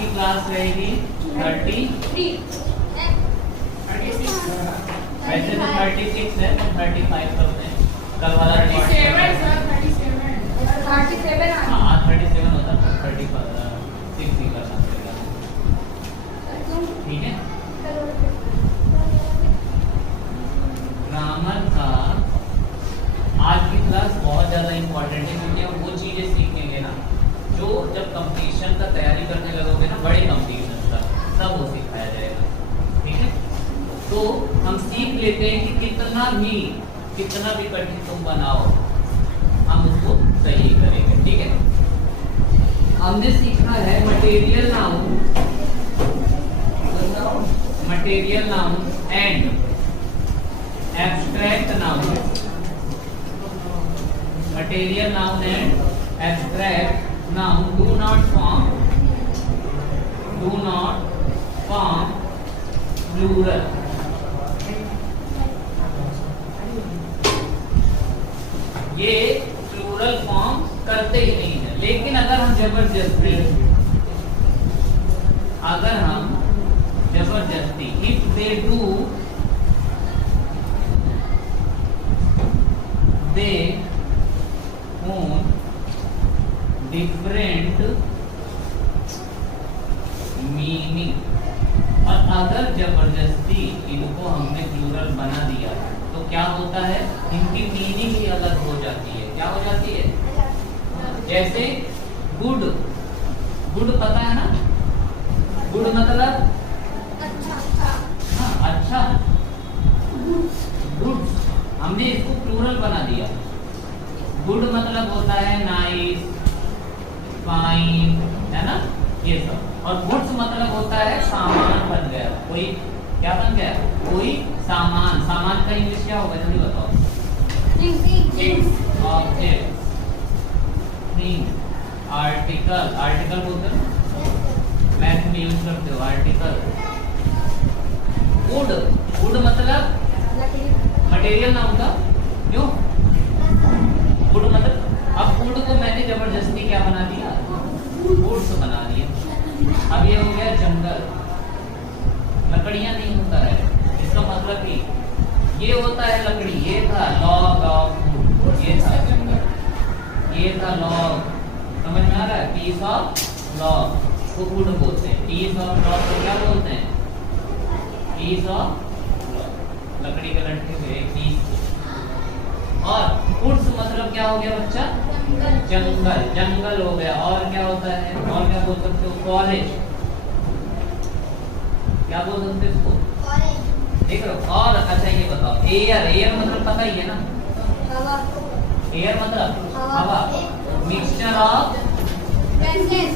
की क्लास रहेगी 33, वैसे तो 36 है, 35 करते हैं कल वाला। 37 हाँ 37 होता है, 36 ही करना पड़ेगा। ठीक है, ग्रामर का आज की क्लास बहुत ज्यादा इंपॉर्टेंट है, क्योंकि हम वो चीजें सीखेंगे ना जो जब कंपटीशन का तैयारी करने लगोगे ना, बड़े कंपटीशन का, तब वो सिखाया जाएगा। ठीक है, तो हम सीख लेते हैं कि कितना भी कठिन तुम बनाओ, हम उसको सही करेंगे। ठीक है, हमने सीखना है material noun and abstract noun. Material noun and abstract noun do not form plural। ये प्लूरल फॉर्म करते ही नहीं है, लेकिन अगर हम जबरदस्ती if they do they own different meaning, और अगर जबरदस्ती इनको हमने प्लूरल बना दिया तो क्या होता है, इनकी मीनिंग ही अलग हो जाती है। क्या हो जाती है? जैसे गुड पता है ना, गुड मतलब अच्छा, गुड हमने इसको प्लूरल बना दिया। गुड मतलब होता है नाइस, फाइन, है ना, ये सब। और गुड्स मतलब होता है सामान बन गया, कोई क्या बन गया, कोई सामान का इंग्लिश क्या होगा, जल्दी बताओ। ऑब्जेक्ट, थिंग, आर्टिकल बोलते हो, मैथ में यूज करते हो आर्टिकल। वुड मतलब मटेरियल नाउन का, क्यों? वुड मतलब, अब वुड को मैंने जबरदस्ती क्या बना दिया, वुड्स बना दिया। अब ये हो गया जंगल, लकड़ियां नहीं होता है, इसका मतलब कि ये होता है लकड़ी, ये था लॉग ऑफ वुड, ये था लॉग, समझ में आ रहा है, पीस ऑफ लॉग को वुड बोलते हैं, पीस ऑफ लॉग को क्या बोलते हैं, पीस ऑफ लकड़ी के लट्ठे हुए एक पीस। और वुड्स मतलब क्या हो गया बच्चा, जंगल हो गया। और क्या होता है, और क्या बोल सकते हो, फॉरेस्ट, क्या बोल सकते हो इसको, देख रहे हो। और अच्छा ये बताओ, एयर मतलब पता ही है ना, एयर मतलब हवा, मिक्सचर ऑफ गैसेस।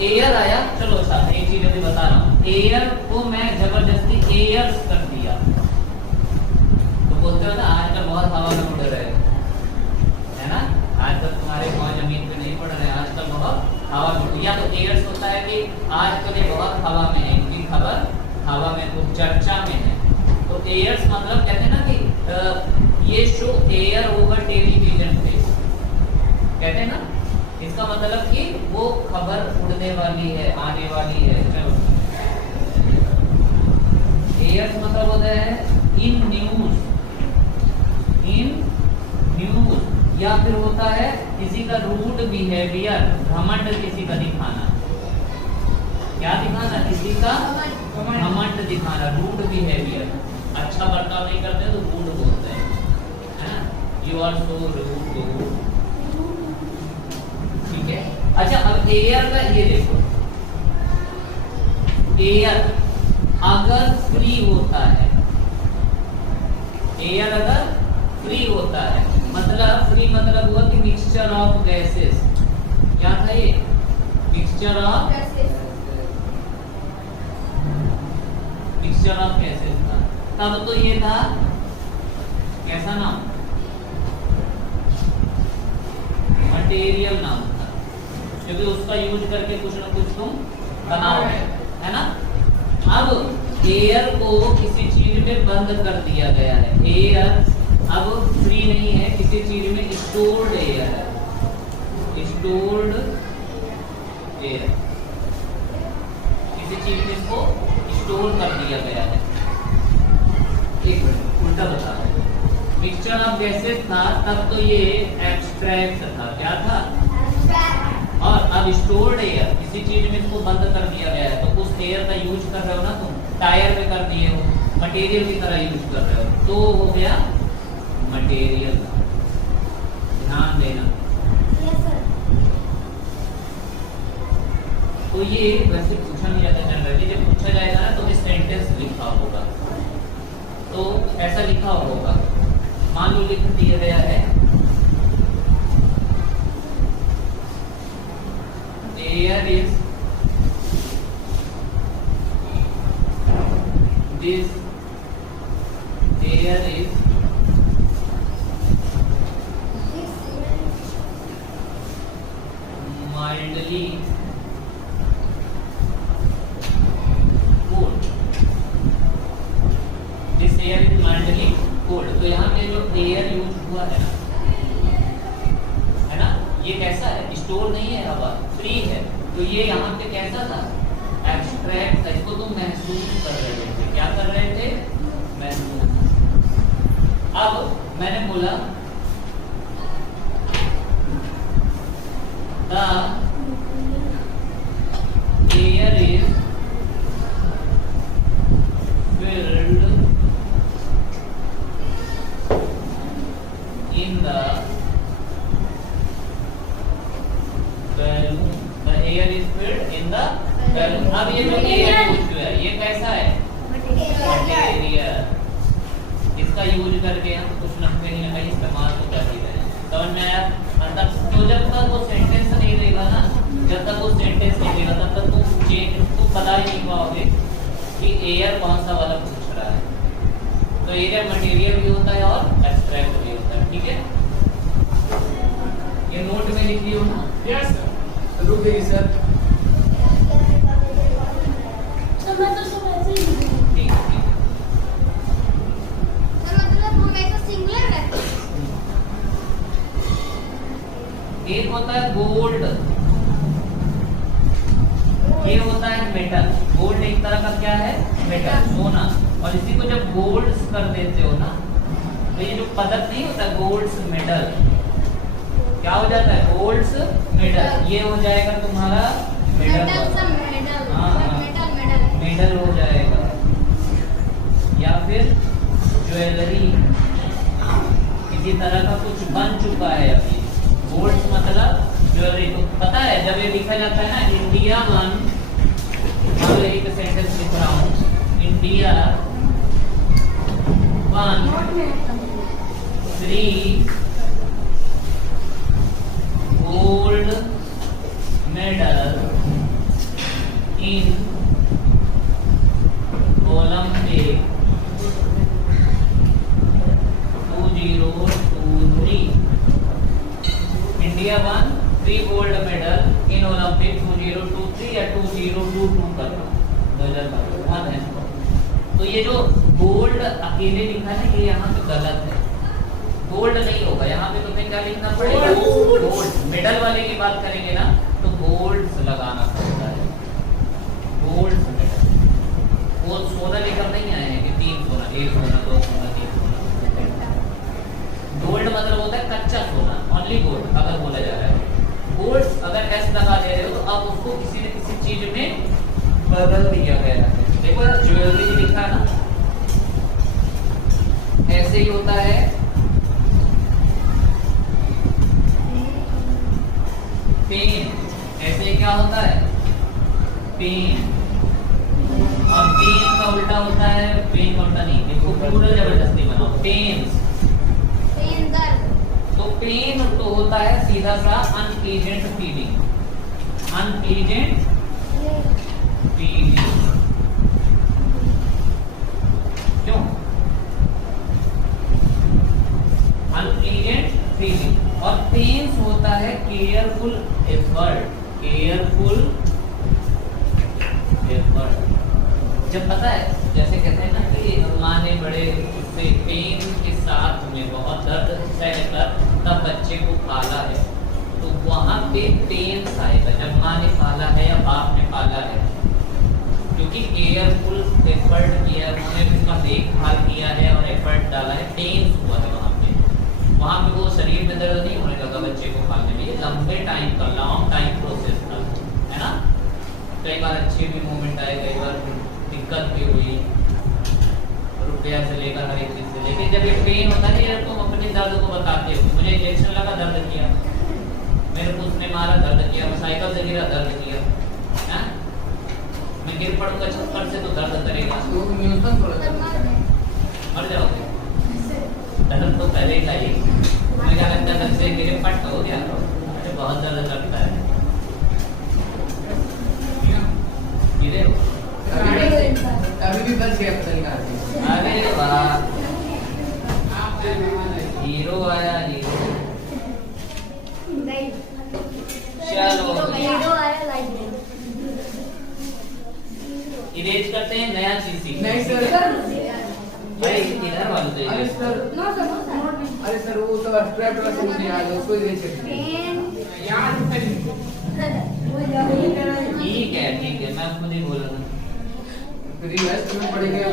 एयर आया, चलो अच्छा एक चीज अभी बता रहा हूँ, एयर को मैं जबरदस्ती एयर्स कर दिया तो बोलते हो ना आजकल बहुत हवा में उड़ रहे है ना, आजकल तुम्हारे वहां जमीन पे नहीं पड़ रहे, आजकल बहुत हवा में, या तो एयर्स होता है कि आजकल ये बहुत हवा में है, इनकी खबर हवा में, तो चर्चा में है। तो एयर्स मतलब कहते हैं ना कि ये शो एयर ओवर टेलीविजन पे, कहते हैं ना, इसका मतलब कि वो खबर उड़ने वाली है, आने वाली है। चलो, एयर्स मतलब होता है इन न्यूज, या फिर होता है किसी का रूड बिहेवियर, घमंड किसी का दिखाना, क्या दिखाना, किसी का घमंड दिखाना, रूड बिहेवियर। अच्छा बर्ताव नहीं करते तो रूड बोलते हैं, है ना, यू आर सो रूड। ठीक है, अच्छा अब एयर का ये देखो, एयर अगर फ्री होता है, एयर अगर फ्री होता है, मतलब फ्री मतलब हुआ कि मिक्सचर ऑफ गैसेस, क्या था ये, मिक्सचर ऑफ गैसेस था, तब तो ये था कैसा नाम, मटेरियल नाम था, क्योंकि उसका यूज करके कुछ ना कुछ तुम बनाओगे, है ना। अब एयर को किसी चीज में बंद कर दिया गया है, एयर अब फ्री नहीं है, किसी चीज में स्टोर्ड एयर है, स्टोर्ड एयर, किसी चीज में इसको स्टोर कर दिया गया है। एक मिनट उल्टा बता रहा हूं। मिक्सचर ऑफ गैसेस था तब तो ये एब्स्ट्रैक्ट था, क्या था? और अब स्टोर्ड एयर, किसी चीज में इसको बंद कर दिया गया है तो उस एयर का यूज कर रहे हो ना तुम, टायर में कर दिए हो, मटेरियल की तरह यूज कर रहे हो, तो हो गया मटेरियल। ध्यान देना। तो ये वैसे पूछा नहीं जाता जनरली, जब पूछा जाएगा ना तो इस सेंटेंस लिखा होगा, तो ऐसा लिखा होगा, मान लो लिख दिया गया है air is this air is mildly cold, this air is mildly cold. तो यहाँ पे जो एयर यूज हुआ है ना, ये कैसा है? स्टोर नहीं है, हवा फ्री है, तो ये यहाँ पे कैसा था? एब्स्ट्रैक्ट था, इसको तुम महसूस कर रहे थे। क्या कर रहे थे? महसूस। अब मैंने बोला the air is filled in the balloon, the air is filled in the balloon। अब ये जो एयर यूज हुआ है ये कैसा है? मटेरियल। इसका यूज करके हम कुछ न कहीं इस्तेमाल तो कर ही रहे हैं। समझ में आया? मतलब तो जब तक वो सेंटेंस नहीं देगा ना, जब तक वो सेंटेंस नहीं देगा तब तक तुम पता ही नहीं पाओगे कि एयर कौन सा वाला पूछ रहा है। तो एयर मटेरियल भी होता है और एब्स्ट्रैक्ट भी होता है। ठीक है, ये नोट में लिख लियो ना। यस सर, रुक गई सर। तो मैं तो सब ऐसे ही लिखूंगी। ठीक है, ठीक है। सर मतलब हम ऐसा सिंगुलर रखते हैं। एक होता है गोल्ड, ये होता है मेटल। गोल्ड एक तरह का क्या है? मेटल, सोना। और इसी को जब गोल्ड कर देते हो ना, तो ये जो पदक नहीं होता गोल्ड्स मेडल, क्या हो जाता है? Golds medal. ये हो जाएगा तुम्हारा मेडल, मेडल हो जाएगा। या फिर ज्वेलरी, किसी तरह का कुछ बन चुका है अभी। गोल्ड्स मतलब ज्वेलरी। तो पता है जब ये लिखा जाता है ना इंडिया 1, और एक सेंटेंस लिख रहा हूँ, India 1 3 gold medal in Olympic 2023। India 1 3 gold medal in Olympic 2023 या 2022 कर रहा हूँ, 2022 है। तो ये जो गोल्ड अकेले लिखा है ये यहाँ पे गलत है, गोल्ड नहीं होगा। यहाँ पे तुम्हें क्या लिखना पड़ेगा? गोल्ड। मेडल वाले की बात करेंगे ना तो गोल्ड लगाना पड़ता है, गोल्ड मेडल। वो सोना लेकर नहीं आए हैं कि 3 सोना, 1 सोना, 2 सोना, 3 सोना। गोल्ड मतलब होता है कच्चा सोना, ओनली गोल्ड अगर बोला जा रहा है। गोल्ड अगर ऐसे लगा दे रहे हो तो अब उसको किसी न किसी चीज में बदल दिया गया है। देखो ज्वेलरी लिखा है ना, ऐसे ही होता है। पेन, ऐसे क्या होता है? पेन। और पेन का उल्टा होता है, पेन का उल्टा नहीं, इसको प्लूरल जबरदस्ती बनाओ, पेन्स। तो पेन तो होता है सीधा सा अनप्लीजेंट फीलिंग, अनप्लीजेंट फीलिंग। क्यों? Unpleasant feeling. और पेन्स होता है केयरफुल एफर्ट, केयरफुल एफर्ट। जब पता है जैसे कहते हैं ना कि माँ ने बड़े उससे पेन के साथ में बहुत दर्द सहकर तब बच्चे को पाला है, तो वहां पे टेंस आएगा जब माँ ने पाला है या बाप ने पाला है, क्योंकि केयरफुल एफर्ट किया, उन्होंने उसका देखभाल किया है और एफर्ट डाला है, टेंस हुआ है वहां पे वो शरीर में दर्द नहीं होने लगा बच्चे को पालने में, ये लंबे टाइम का लॉन्ग टाइम प्रोसेस था, है ना। कई बार अच्छे भी मोमेंट आए, कई बार दिक्कत भी हुई, रुपया से लेकर हर एक चीज से, लेकिन जब ये पेन होता है ना, तुम अपने दर्द को बताते हो, मुझे इंजेक्शन लगा दर्द किया, मेरे को उसने मारा दर्द किया, मैं साइकिल से गिरा दर्द किया, है? मैं गिर पड़ूंगा छप्पर से तो दर्द करेगा, मर जाओगे, दर्द तो पहले ही चाहिए। मुझे क्या लगता है दर्द से गिरे पट हो गया, मुझे बहुत दर्द लगता है, गिरे हो अभी भी बच गया पता नहीं कहाँ से। अरे वाह, हीरो आया हीरो। चलो इरेज करते हैं, नया चीज सीखते नहीं हैं। सर, भाई इधर वालों से अरे इरेज सर, अरे सर वो तो abstract वाला समझ नहीं आया, उसको इरेज करते ठीक है, मैं खुद ही बोल रहा हूँ। रिवाइज करना पड़ेगा यार।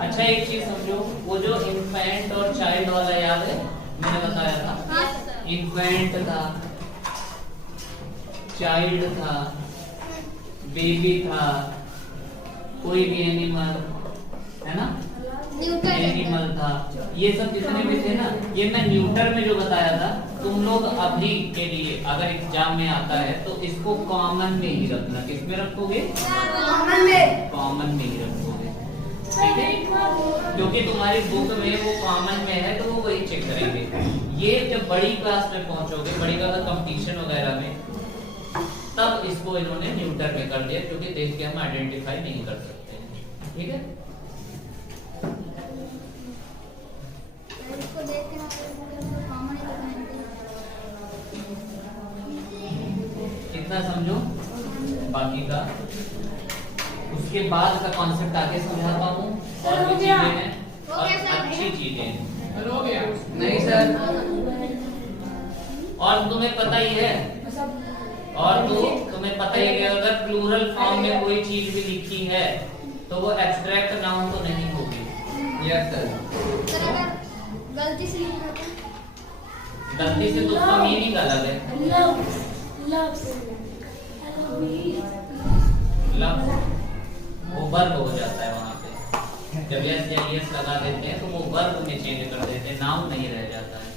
अच्छा एक चीज समझो, वो जो इन्फेंट और चाइल्ड वाला याद है, मैंने बताया था, इन्फेंट था, चाइल्ड था, बेबी था, कोई भी एनिमल, है ना, एनिमल था, ये सब जितने भी थे ना, ये मैं न्यूटर में जो बताया था, तुम लोग अभी के लिए अगर एग्जाम में आता है तो इसको कॉमन में ही रखना। किस में रखोगे? कॉमन में ही रखोगे, ठीक है, क्योंकि तुम्हारी बुक में वो कॉमन में है तो वो वही चेक करेंगे। ये जब बड़ी क्लास में पहुंचोगे, बड़ी क्लास कंपटीशन वगैरह में, तब इसको इन्होंने न्यूटर में कर दिया, क्योंकि देख के हम आइडेंटिफाई नहीं कर सकते, ठीक है। इतना समझो, बाकी का उसके बाद का कॉन्सेप्ट आगे समझाता हूँ, और भी चीजें हैं और अच्छी चीजें हैं। नहीं सर, और तुम्हें पता ही है, और तो तुम्हें पता ही है कि अगर प्लूरल फॉर्म में कोई चीज भी लिखी है तो वो एब्स्ट्रैक्ट नाउन तो नहीं होगी। Yes sir. गलती से लिखा था, गलती से तो उसका मीनिंग अलग है। लव वो वर्ब हो जाता है वहाँ पे, जब यस या यस लगा देते हैं तो वो वर्ब में चेंज कर देते हैं, नाउन नहीं रह जाता है।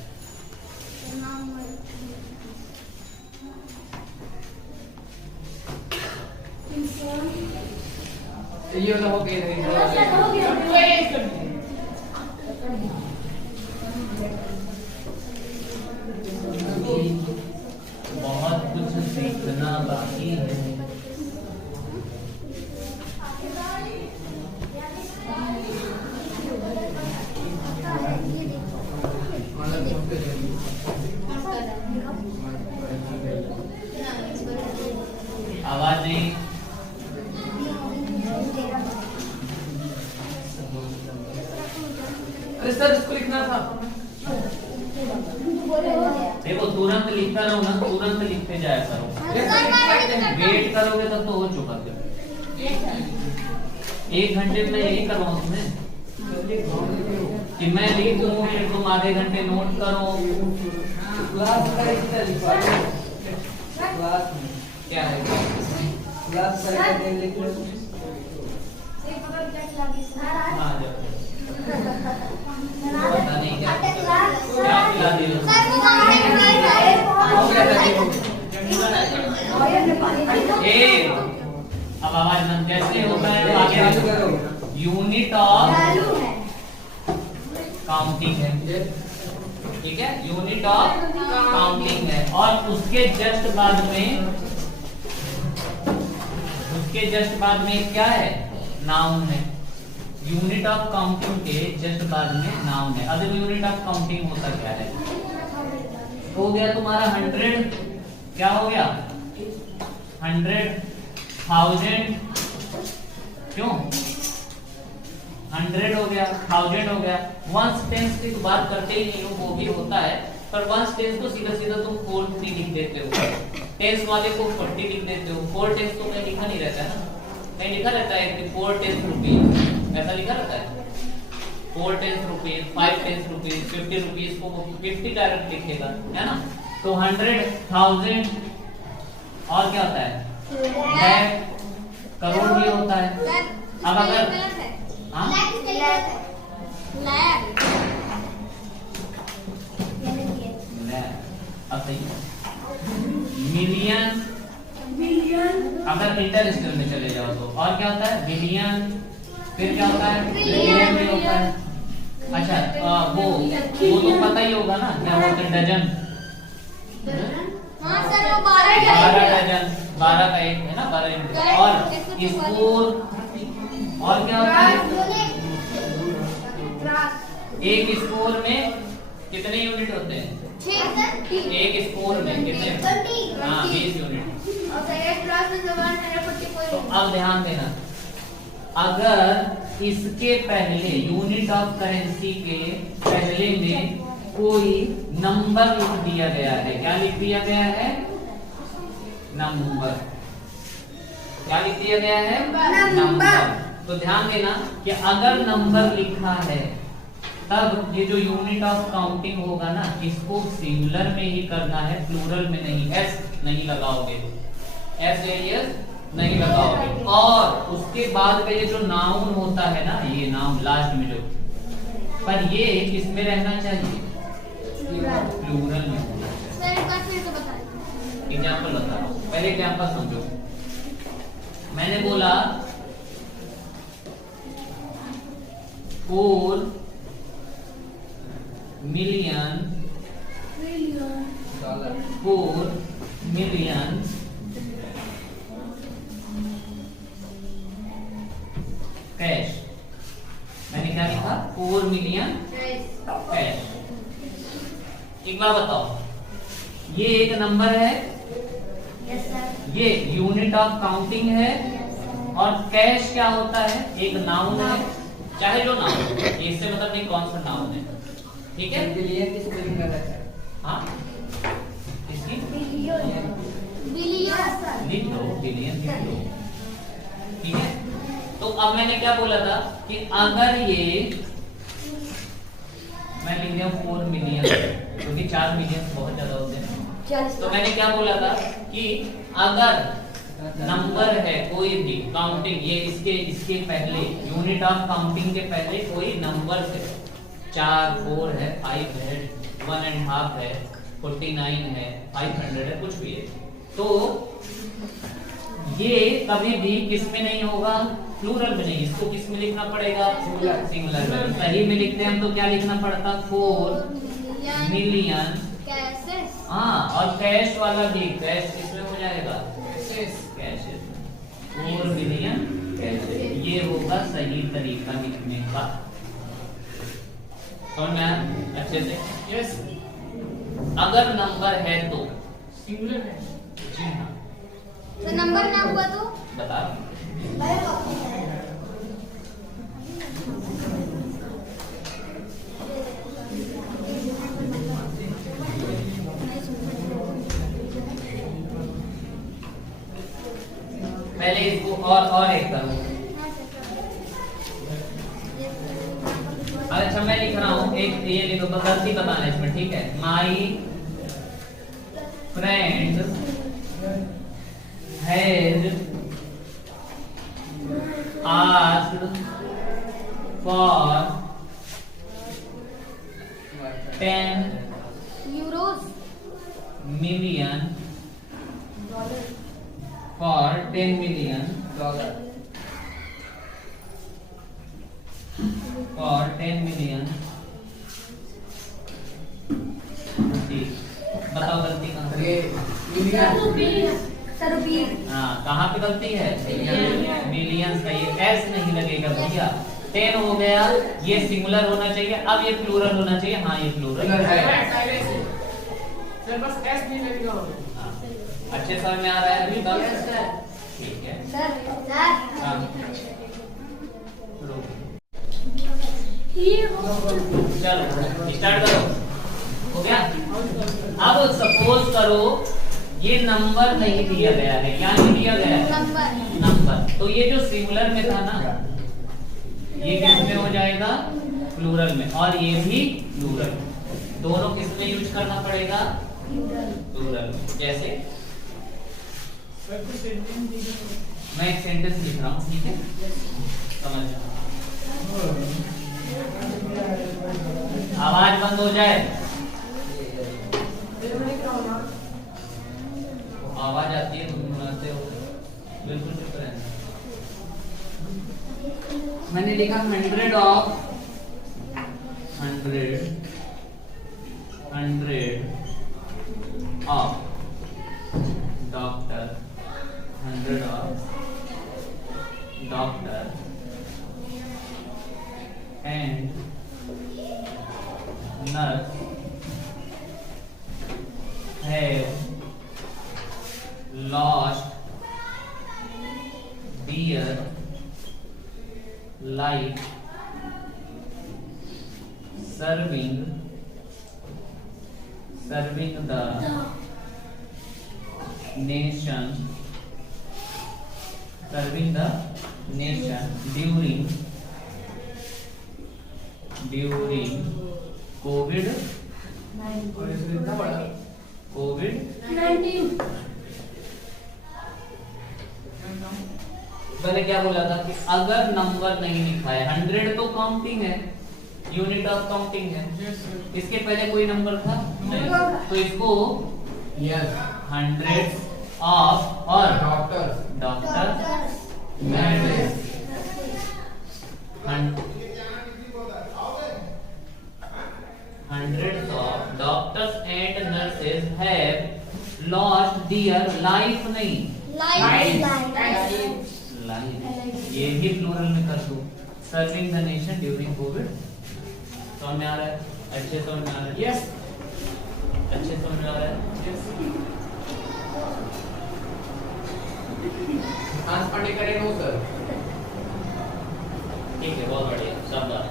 ये वाला हो गया। बहुत कुछ सीखना बाकी है। आवाज नहीं, अरे सर इसको लिखना था। देखो तुरंत लिखता रहो ना, तुरंत लिखते जाया करो, वेट करोगे तब तो हो चुका। फिर 1 घंटे में यही करवाऊं तुम्हें कि मैं लिखूं, फिर तुम आधे घंटे नोट करो। क्लास में क्या है क्लास करके लिख लो। हाँ, जाओ। पता नहीं क्या खिला दी हो। अब आवाज बंद कैसे होता है? आगे यूनिट ऑफ काउंटिंग है, ठीक है, यूनिट ऑफ काउंटिंग है। और उसके जस्ट बाद में क्या है? नाउन है। यूनिट ऑफ काउंटिंग के जस्ट बाद में नाउन है। अब यूनिट ऑफ काउंटिंग होता क्या है? हो गया तुम्हारा 100, क्या हो गया 100, 1000 क्यों 100 हो गया, 1000 हो गया। वंस टेंस की तो बात करते ही नहीं हो, वो भी होता है, पर वंस टेंस तो सीधा सीधा तुम 40 लिख देते हो, टेंस वाले को 40 लिख देते हो। 4 टेंस तो कहीं लिखा नहीं रहता है ना, कहीं लिखा रहता है कि 4 टेंस रुपीज, ऐसा लिखा रहता है 4 tens rupees, 5 tens rupees, 50 rupees को 50 डायरेक्ट लिखेगा, है ना। तो 100, 1000 और क्या होता है लाख, करोड़ भी होता है। अब अगर हाँ अब सही मिलियन, अगर इंटरनेशनल में चले जाओ तो और क्या होता है बिलियन, फिर क्या होता है ट्रिलियन भी होता है। अच्छा वो तो पता ही होगा ना क्या बोलते हैं डजन, हाँ सर वो 12 डजन, 12 का एक है ना 12 और स्कोर, और क्या होता है एक स्कोर में कितने यूनिट होते हैं, एक स्कोर में कितने, हाँ 20 यूनिट। तो अब ध्यान देना, अगर इसके पहले यूनिट ऑफ करेंसी के पहले में कोई नंबर लिख दिया गया है, क्या लिख दिया गया है नंबर, क्या लिख दिया गया है नंबर। तो ध्यान देना कि अगर नंबर लिखा है तब ये जो यूनिट ऑफ काउंटिंग होगा ना, इसको सिंगुलर में ही करना है, प्लूरल में नहीं। एस नहीं लगाओगे, एस नहीं लगाओगे। और उसके बाद का ये जो नाउन होता है ना, ये नाउन लास्ट में जो, पर ये किसमें रहना चाहिए प्लूरल में होना चाहिए। एग्जाम्पल बता रहा हूं, पहले एग्जाम्पल समझो। मैंने बोला 4 मिलियन कैश। मैंने क्या लिखा 4 मिलियन कैश। एक बार बताओ, ये एक नंबर है, ये यूनिट ऑफ काउंटिंग है, और कैश क्या होता है एक नाउन है, चाहे जो नाउन हो, इससे मतलब नहीं कौन सा नाउन है, ठीक है। बिलियन किसको लिखा जाता है, हाँ इसकी लिख दो, बिलियन लिख दो, ठीक है। तो अब मैंने क्या बोला था कि अगर ये मैं लिख दिया 4 मिलियन, क्योंकि 4 मिलियन बहुत ज्यादा होते हैं, तो मैंने क्या बोला था कि अगर नंबर है कोई भी काउंटिंग, ये इसके पहले यूनिट ऑफ काउंटिंग के पहले कोई नंबर से 4, 4 है, 5 है, 1.5 है, 49 है, 500 है, कुछ भी है, तो ये कभी भी किस में नहीं होगा प्लूरल में नहीं, इसको किस में लिखना पड़ेगा सिंगुलर में। सही में लिखते हैं हम तो क्या लिखना पड़ता 4 मिलियन, हाँ, और कैश वाला भी कैश किसमें हो जाएगा कैश, 4 मिलियन कैश। ये होगा सही तरीका लिखने का, समझ में आया अच्छे से। यस, अगर नंबर है तो सिंगुलर है, जी हाँ। तो नंबर ना हुआ तो बता पहले इसको और एक करो। अच्छा मैं लिख रहा हूँ एक, ये लिखो, गलती बताना इसमें, ठीक है। My friend has asked for 10 Euros million for 10 million dollar for 10 million। ठीक, बताओ गलती कहाँ पे? हाँ, कहाँ पे गलती है? मिलियंस का ये एस नहीं लगेगा भैया। 10 हो गया, ये सिंगुलर होना चाहिए, अब ये प्लूरल होना चाहिए। हाँ ये प्लूरल है, सर बस एस नहीं लगेगा। अच्छे समझ में आ रहा है अभी तक? ठीक है। हाँ। चलो स्टार्ट करो। हो गया? अब सपोज करो ये नंबर नहीं दिया गया है, क्या नहीं दिया गया है? नंबर। तो ये जो सिंगुलर में था ना, ये किस में हो जाएगा? प्लूरल में। और ये भी प्लूरल। दोनों किस में यूज करना पड़ेगा? प्लूरल। जैसे मैं एक सेंटेंस लिख रहा हूँ, ठीक है? समझ जाओ। आवाज बंद हो जाए। आवाज आती है, तुम सुनाते हो, बिल्कुल चुप रहना। मैंने लिखा 100 of doctor, 100 of doctor and nurse have lost their life serving the nation during COVID-19। पहले क्या बोला था कि अगर नंबर नहीं लिखा है, 100 तो काउंटिंग है, यूनिट ऑफ काउंटिंग है, इसके पहले कोई नंबर था नहीं, तो इसको 100 ऑफ और doctor 100 of doctors and nurses have lost their life नहीं life, ये भी प्लूरल में कर दो। Serving the nation during Covid. समझ में आ रहा है? अच्छे समझ में आ रहा है? यस। अच्छे समझ में आ रहा है? यस। आज पढ़े करें नो सर। ठीक है, बहुत बढ़िया, शाबाश।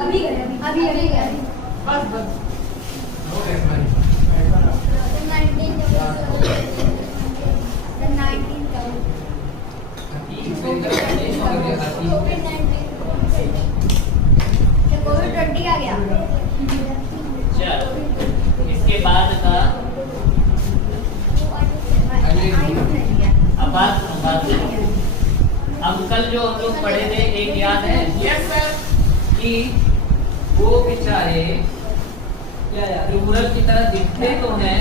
अभी बस COVID-20 आ गया। चलो, इसके बाद का अब बात सुनो। अब कल जो हम लोग पढ़े थे, एक याद है? Yes sir. कि वो बेचारे प्लूरल की तरह दिखते तो हैं,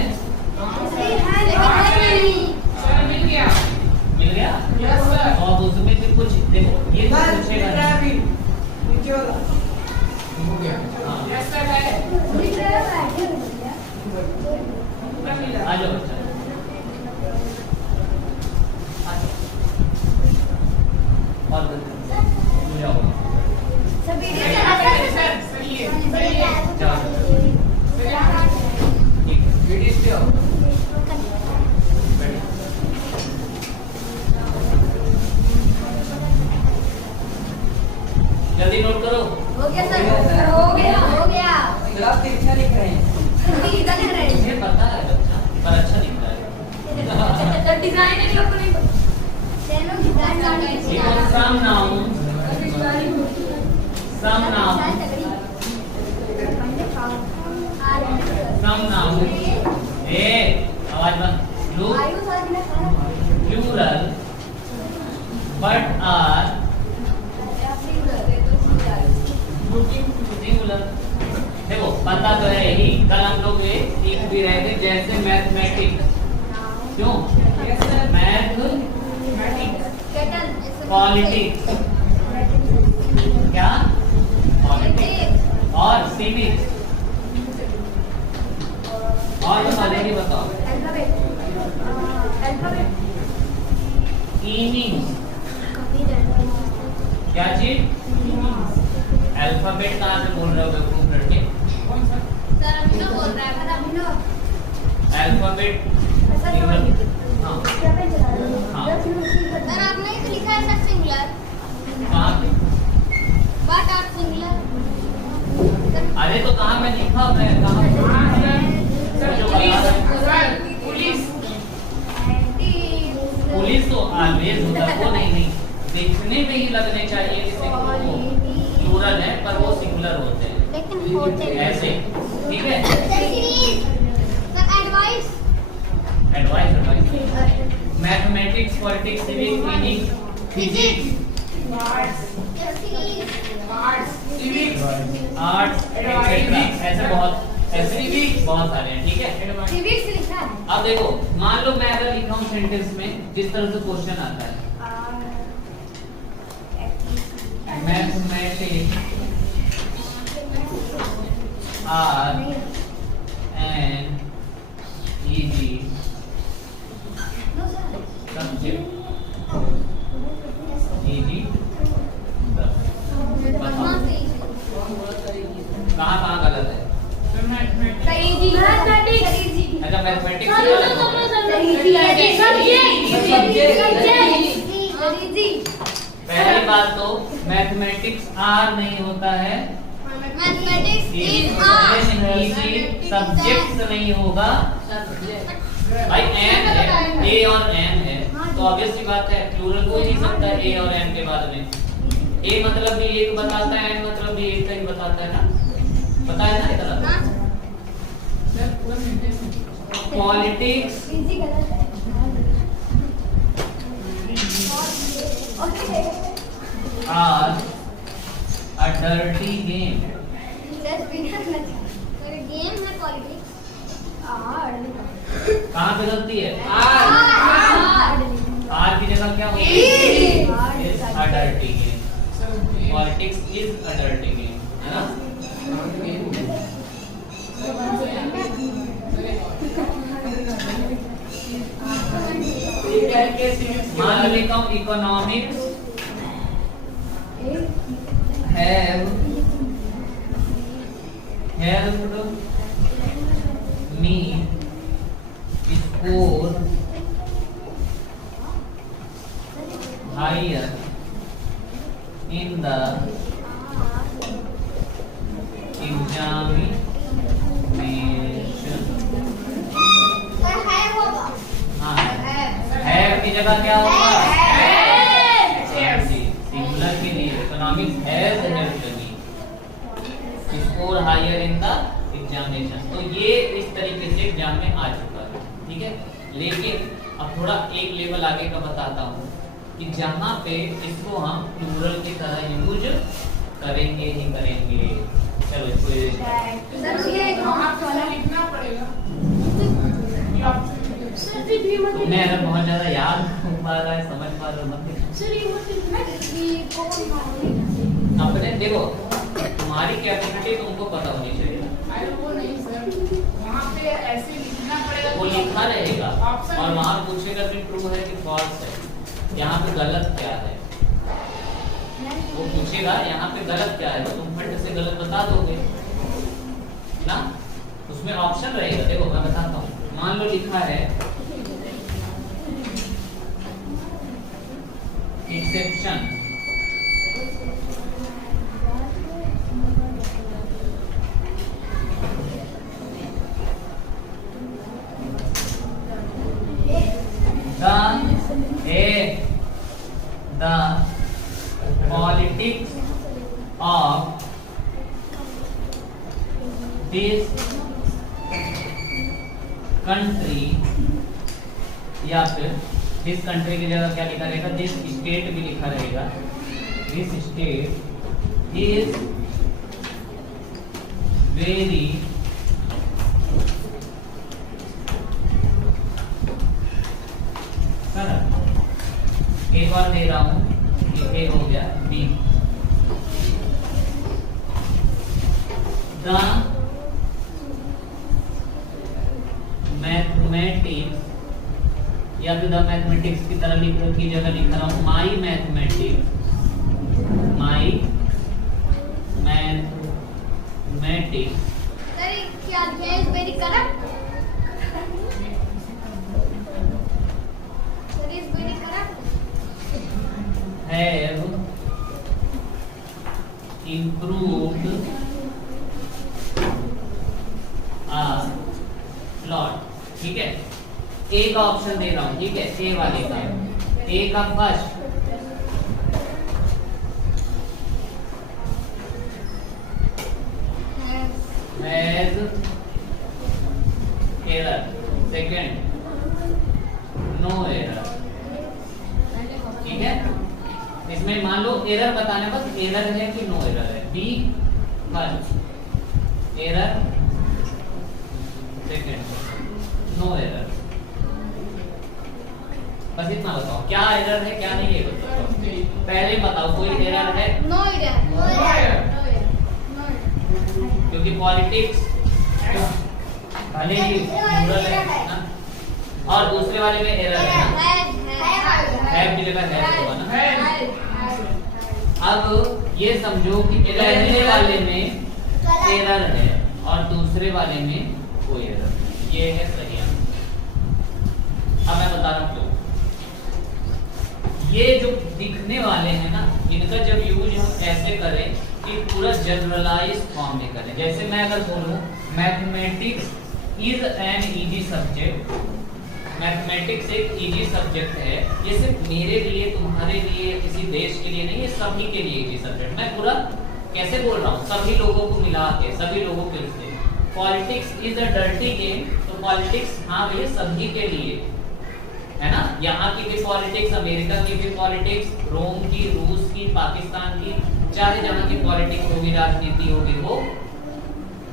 मिल गया? Yes sir. और उसमें से कुछ देखो, ये तो पूछेगा यस सर है। आ जाओ बच्चा। और जाओ जल्दी नोट करो। हो गया सर, हो गया। आप तिरछा लिख रहे हैं। मुझे पता है बच्चा, पर अच्छा दिख रहा है। डिजाइन है लोगों ने some noun आवाज बंद। Plural but are singular. देखो पता तो है ही, कल हम लोग सीख भी रहे थे, जैसे मैथमेटिक्स। क्यों? पॉलिटिक्स, क्या पॉलिटिक्स और सिविक्स, और बता देंगे, बताओ। मीनिंग्स, क्या चीज? अल्फाबेट कहाँ से बोल रहे हो बेवकूफ लड़के? सर अभिनव बोल रहा है। अल्फाबेट हाँ हाँ सर आपने तो लिखा है सर सिंगुलर कहाँ पे? बट आप सिंगुलर अरे तो कहाँ मैं लिखा, मैं कहाँ पुलिस तो ऑलवेज होता है, वो नहीं नहीं देखने में ही लगने चाहिए कि प्लूरल है पर वो सिंगुलर होते हैं लेकिन होते हैं ऐसे, ठीक है। Sir advice mathematics, politics, civics, reading, physics, arts, etcetera, ऐसे बहुत सारे हैं, ठीक है। सिविक्स लिखा है अब देखो, मान लो मैं अगर लिखा हूँ सेंटेंस में जिस तरह से क्वेश्चन आता है, mathematics are an easy subject, easy कहाँ गलत है? अच्छा मैथमेटिक्स पहली बात तो मैथमेटिक्स आर नहीं होता है, सब्जेक्ट्स नहीं होगा भाई, एन है, ए और एन है तो ऑब्वियस सी बात है प्लूरल हो ही सकता है ए और एन के बाद में। ए मतलब भी एक बताता है, एन मतलब भी एक का ही बताता है ना, पता है ना इतना। Politics are a dirty game, game है पॉलिटिक्स कहाँ पे गलती है? आर आर की जगह क्या होगी? अ dirty game, politics is a dirty game, है ना। मान लो लिखा हूँ economics have helped me score higher in the examination। हाँ have की जगह क्या होगा? सिंगुलर के लिए economics has helped me score higher in the examination, तो ये इस तरीके से एग्जाम में आ चुका है, ठीक है। लेकिन अब थोड़ा एक लेवल आगे का बताता हूँ कि जहाँ पे इसको हम प्लूरल की तरह यूज करेंगे ही करेंगे। चलो इसको लिखना पड़ेगा। तुम्हें अगर बहुत ज्यादा याद हो पा रहा है, समझ पा रहे हो मत अपने देखो, तुम्हारी कैपेसिटी तुमको पता होनी चाहिए। वो नहीं सर, वहाँ पे ऐसे लिखना पड़ेगा, वो लिखा रहेगा ऑप्शन और वहाँ पूछेगा कि ट्रू है कि फॉल्स है, यहाँ पे गलत क्या है वो पूछेगा, यहाँ पे गलत क्या है तो तुम फट से गलत बता दोगे ना। उसमें ऑप्शन रहेगा, देखो मैं बताता हूँ। मान लो लिखा है exception, the politics of this country, या फिर दिस कंट्री की जगह क्या लिखा रहेगा? दिस स्टेट भी लिखा रहेगा। दिस स्टेट इज वेरी एक और दे रहा हूं, ये हो गया बी। द मैथमेटिक्स या फिर द मैथमेटिक्स की तरह की जगह लिख रहा हूं माई मैथमेटिक्स, माई मैथमेटिक्स क्या वेरी करेक्ट a lot, ठीक है। ए का ऑप्शन दे रहा हूं, ठीक है, ए वाले का, ए का first has error, second no error, ठीक है। इसमें मान लो एरर बताने बस एरर है कि नो एरर है। B first error, second no error, बस इतना बताओ क्या एरर है क्या नहीं है बताओ। पहले बताओ कोई एरर है? नो एरर, क्योंकि पॉलिटिक्स भले ही प्लूरल है ना, और दूसरे वाले में एरर है ना, है की जगह है होगा ना। अब ये समझो कि पहले वाले में एरर है और दूसरे वाले में कोई एरर, ये है सही आंसर। अब मैं बता रहा हूँ क्यों। ये जो दिखने वाले हैं ना, इनका जब यूज हम ऐसे करें कि पूरा जनरलाइज फॉर्म में करें। जैसे मैं अगर बोलूं mathematics is an easy subject, mathematics एक इजी सब्जेक्ट है, ये सिर्फ मेरे लिए, तुम्हारे लिए, किसी देश के लिए नहीं, ये सभी के लिए इजी सब्जेक्ट। मैं पूरा कैसे बोल रहा हूँ, सभी लोगों को मिला के, सभी लोगों के लिए। Politics is a dirty game, तो पॉलिटिक्स हाँ भैया सभी के लिए है ना। यहाँ की भी पॉलिटिक्स, अमेरिका की भी पॉलिटिक्स, रोम की, रूस की, पाकिस्तान की, चाहे जहाँ की पॉलिटिक्स होगी, राजनीति होगी, वो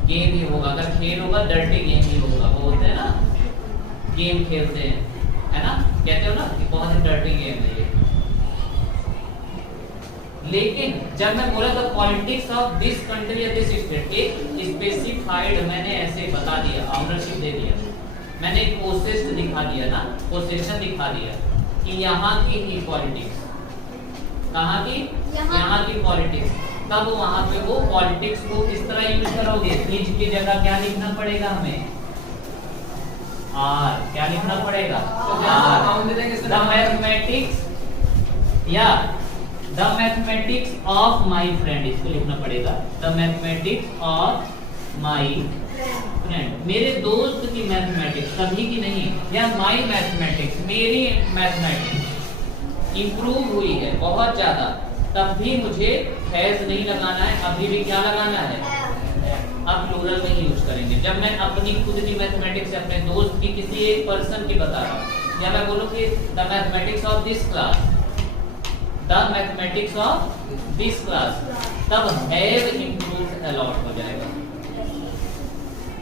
गेम ही होगा। अगर खेल होगा डर्टी गेम ही होगा। वो होते हैं ना गेम खेलते हैं, है ना, कहते हो ना कि बहुत ही डर्टी गेम है ये। लेकिन जब मैं बोला तो पॉलिटिक्स ऑफ दिस कंट्री या दिस स्टेट, एक स्पेसिफाइड मैंने ऐसे बता दिया, ऑनरशिप दे दिया, मैंने एक पोसेस्ड दिखा दिया ना, पोसेशन दिखा दिया कि यहाँ की ही पॉलिटिक्स, कहाँ की, यहाँ की पॉलिटिक्स। तब वहां पे वो पॉलिटिक्स को किस तरह यूज करोगे? इज की जगह क्या लिखना पड़ेगा हमें? आर। क्या लिखना पड़ेगा? द मैथमेटिक्स या the mathematics of my friend, इसको लिखना पड़ेगा the mathematics of my friend. मेरे दोस्त की मैथमेटिक्स, सभी की नहीं, या माई मैथमेटिक्स, मेरी मैथमेटिक्स इंप्रूव हुई है बहुत ज्यादा, तब भी मुझे हैज नहीं लगाना है, अभी भी क्या लगाना है? अब प्लूरल में यूज करेंगे। जब मैं अपनी खुद की मैथमेटिक्स से अपने दोस्त की, किसी एक पर्सन की बता रहा हूँ, या मैं बोलूँ कि the mathematics of this class, the mathematics of this class, तब हैव इंप्रूव्ड अ लॉट हो जाएगा।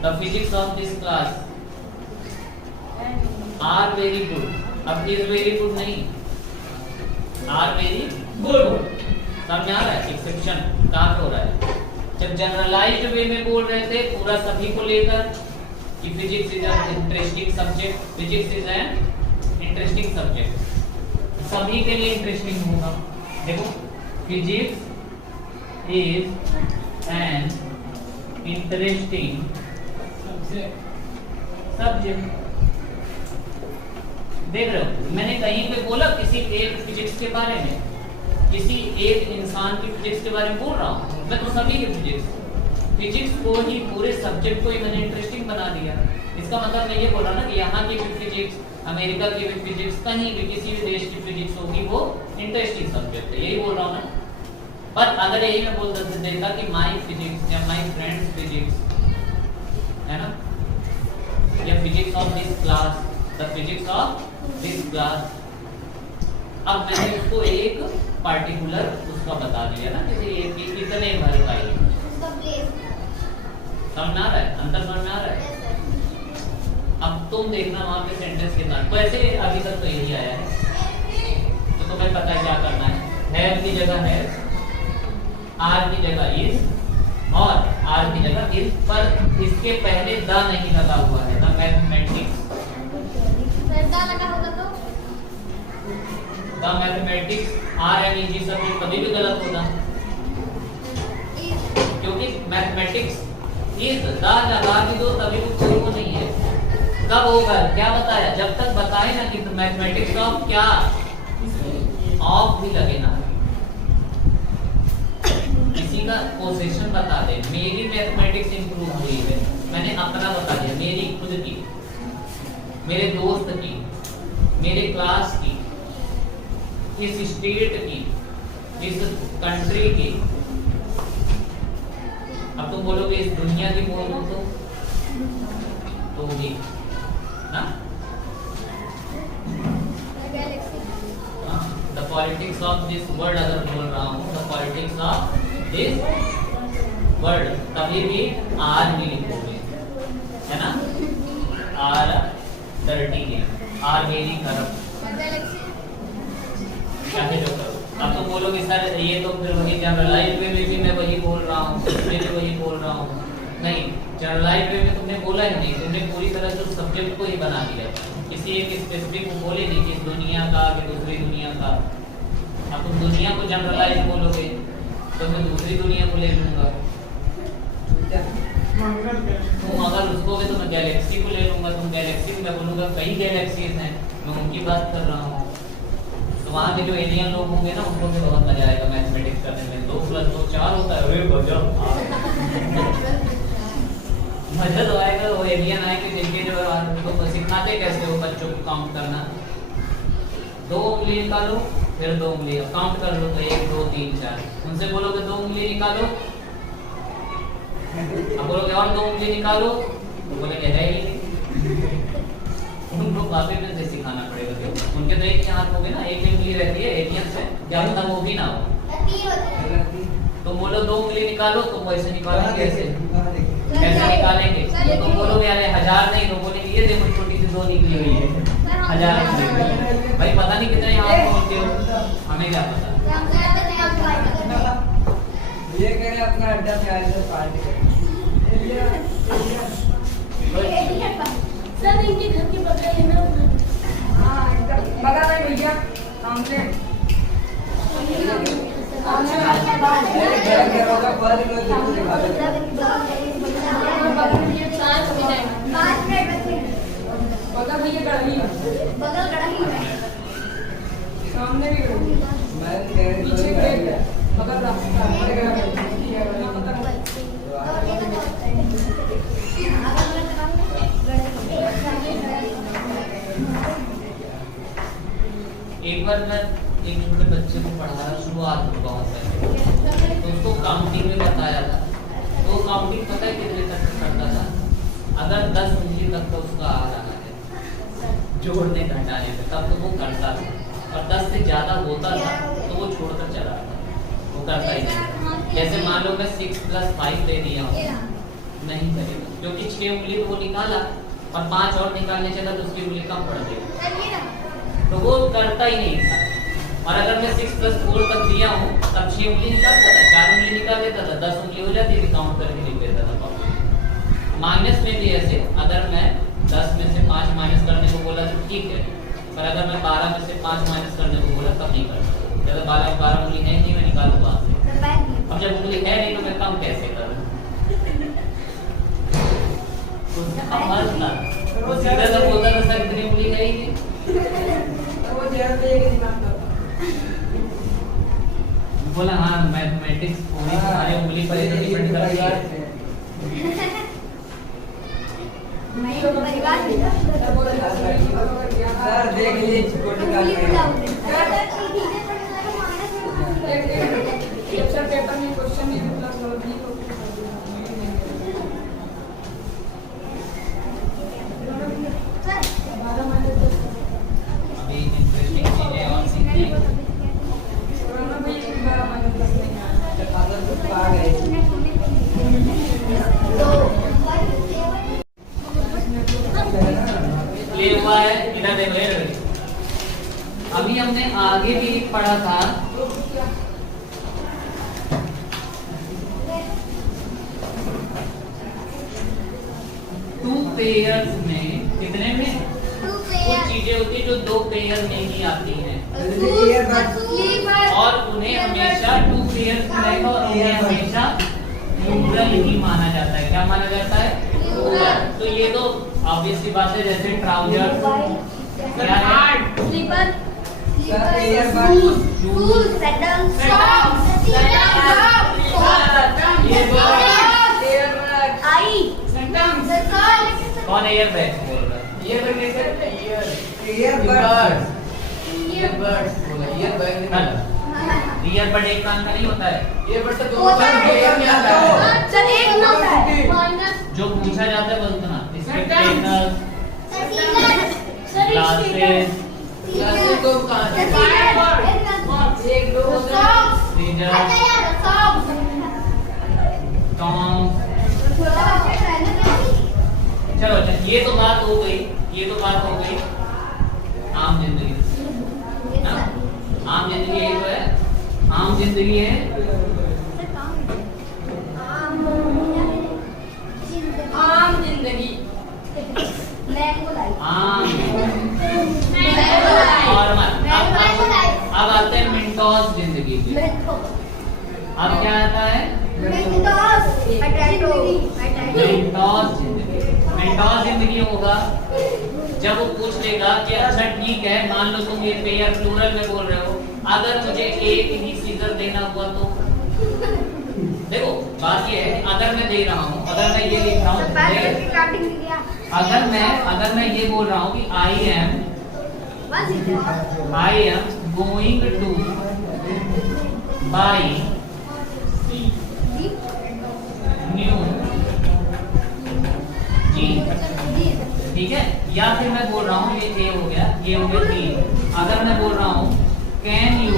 The physics of this class are very good, अब इज वेरी गुड नहीं, आर वेरी गुड। समझ आ रहा है? एक्सेप्शन कहाँ पे हो रहा है? जब जनरलाइज्ड वे में बोल रहे थे पूरा सभी को लेकर कि physics is an interesting subject, physics is an interesting subject, सभी के लिए इंटरेस्टिंग होगा। देखो physics is an interesting subject. देख रहे हो, मैंने कहीं पे बोला किसी एक फिजिक्स के बारे में, किसी एक इंसान की फिजिक्स के बारे में बोल रहा हूँ मैं, तो सभी की फिजिक्स को ही, पूरे सब्जेक्ट को ही मैंने इंटरेस्टिंग बना दिया। इसका मतलब मैं ये बोल रहा ना कि यहाँ की भी फिजिक्स, अमेरिका की भी फिजिक्स, कहीं भी किसी भी देश की फिजिक्स होगी वो इंटरेस्टिंग सब्जेक्ट है, यही बोल रहा हूँ ना। पर अगर यही मैं बोल देता कि माई फिजिक्स या माई फ्रेंड्स फिजिक्स, है ना, या physics of this class, the physics of this class, अब मैंने उसको एक पार्टिकुलर उसका बता दिया ना, किसी एक की कितने भर का ही। समझ आ रहा है? अंतर समझ आ रहा है? अब तुम देखना वहां पे सेंटेंस कितना, तो ऐसे अभी तक तो यही आया है, तो तुम्हें पता है क्या करना है। हैव की जगह है, आर की जगह इज, और आर की जगह इज, पर इसके पहले द नहीं लगा हुआ है, the mathematics. The mathematics are an easy subject कभी भी गलत होगा, क्योंकि मैथमेटिक्स इज द लगा भी दो तभी कोई वो नहीं है। कब होगा? क्या बताया? जब तक बताए ना कि मैथमेटिक्स ऑफ क्या, ऑफ भी लगे ना, किसी का पोजीशन बता दे, मेरी मैथमेटिक्स इंप्रूव हुई है, मैंने अपना बता दिया, मेरी खुद की, मेरे दोस्त की, मेरे क्लास की, इस स्टेट की, इस कंट्री की। अब तुम बोलोगे इस दुनिया की बोल दो तो भी ना। The politics of this world अगर बोल रहा हूँ, the politics of this world, तभी भी आर भी लिखोगे, है ना। Are dirty game, are very corrupt, चाहे जो करो। अब तुम बोलोगे सर ये तो फिर वही जनरलाइज वे में भी मैं वही बोल रहा हूँ, इसमें भी वही बोल रहा हूँ। नहीं, जनरलाइज वे में तुमने बोला ही नहीं, तुमने पूरी तरह से सब्जेक्ट को ही बना दिया, किसी एक स्पेसिफिक को बोले नहीं कि इस दुनिया का कि दूसरी दुनिया का। अब तुम दुनिया को जनरलाइज बोलोगे तो मैं दूसरी दुनिया को ले लूंगा, तुम अगर उसको भी तो मैं गैलेक्सी को ले लूंगा, तुम गैलेक्सी में मैं बोलूंगा कई गैलेक्सीज हैं, मैं उनकी बात कर रहा हूँ। तो वहाँ के जो एलियन लोग होंगे ना, उनको भी बहुत मजा आएगा मैथमेटिक्स करने में। 2 + 2 4 होता है, अरे गजब। मजा तो आएगा, वो एलियन आएंगे जिनके जो उनको सिखाते कैसे वो बच्चों को काउंट करना। 2 उंगली निकालो, फिर 2 उंगली काउंट कर लो, तो 1 2 3 4। उनसे बोलोगे 2 उंगली निकालो, अब बोलोगे और 2 उंगली निकालो, तो बोलेंगे है ही नहीं। उनको काफी में से सिखाना पड़ेगा, उनके तो एक ही हाथ होगे ना, एक ही उंगली रहती है एलियन से, क्या पता वो भी ना हो। तो बोलो 2 उंगली निकालो, तो वैसे निकालेंगे, कैसे निकालेंगे। तो बोलोगे अरे 1000 नहीं, तो बोलेंगे ये देखो छोटी सी 2 निकली हुई है, 1000 भाई पता नहीं कितने हाथ बोलते हो, हमें क्या पता। ये कह रहे अपना अड्डा प्यार से पार्टी करें। सर इनके घर के बगल में बता रहे भैया सामने सामने भी पीछे एक बार मैं एक छोटे बच्चे को पढ़ा रहा, शुरुआत में बहुत सारे, तो उसको काउंटिंग में बताया था। तो काउंटिंग पता है कितने तक करता था? अगर 10 उंगली तक तो उसका आ रहा है जोड़ने घटाने में, तब तो वो करता था, और 10 से ज्यादा होता था तो वो छोड़कर चला था, वो करता ही नहीं। जैसे मान लो मैं 6 + 5 दे दिया हूँ, नहीं करेगा, क्योंकि 6 उंगली तो वो निकाला और 5 और निकालने चला तो उसकी उंगली कम पड़ गई, तो वो करता ही नहीं था। और अगर मैं 6 + 4 तक दिया हूँ, तब 6 उंगली निकालता था, 4 उंगली निकाल देता था, 10 उंगली हो जाती थी, काउंट करके लिख देता था। माइनस में भी ऐसे, अगर मैं 10 में से 5 माइनस करने को बोला तो ठीक है, पर अगर मैं 12 में से 5 माइनस करने को बोला तब नहीं करता। जैसे 12 उंगली है नहीं, मैं निकालू वहां से। अब जब उंगली है नहीं तो मैं कम कैसे करूँ? उसका मर्द था, वो सीधा सा बोलता था सर इतनी उंगली है ही नहीं। बोला हाँ मैथमेटिक्स पूरी सारी उंगली पर ही डिपेंड करती है। सर देख लीजिए छोटी काली पेपर में क्वेश्चन नहीं मतलब अभी इंटरेस्टिंग चीजें और सीखने लिए हुआ है। इधर देखो, अभी हमने आगे भी पढ़ा था, टू पेयर्स में, कितने में? कुछ चीजें होती है जो 2 पेयर में ही आती हैं, और उन्हें हमेशा 2 पेयर्स में रहेगा, और उन्हें हमेशा न्यूट्रल ही माना जाता है। क्या माना जाता है? तो ये तो ऑब्वियस सी बात है, जैसे ट्राउजर क्या है? स्लीपर, शूज, सैंडल, ये दो आई, कौन एयर बैग बोल रहा है? ये बर्ड कैसे रहता है? ईयरबड्स। ईयरबड्स बोला, ईयरबड नहीं। ईयरबड एक कान का नहीं होता है। ईयरबड तो दो कान के एयर में आता है। सर एक ना होता है माइनस जो पूछा जाता है बस उतना। Rectangles। सर ग्लासेस, ग्लासेस दो कहाँ से? एक दो होता है। Scissor, tong. चलो अच्छा, ये तो बात हो गई, ये तो बात हो गई आम जिंदगी। ना? आम जिंदगी ये तो है, आम जिंदगी है। आम जिंदगी। आम नॉर्मल। अब आते हैं मिंटोस जिंदगी पे। अब क्या आता है? मिंटोस जिंदगी। मिंटोस जिंदगी होगा जब वो पूछ लेगा कि अच्छा ठीक है, मान लो तुम ये पेयर प्लूरल में बोल रहे हो, अगर मुझे एक ही सीजर देना हुआ तो देखो बात ये है, अगर मैं दे रहा हूँ, अगर मैं ये लिख रहा हूँ, अगर मैं ये बोल रहा हूँ कि I am going to buy new jeans, ठीक है। या फिर मैं बोल रहा हूँ, ये हो गया, ये हो गया 3। अगर मैं बोल रहा हूँ can you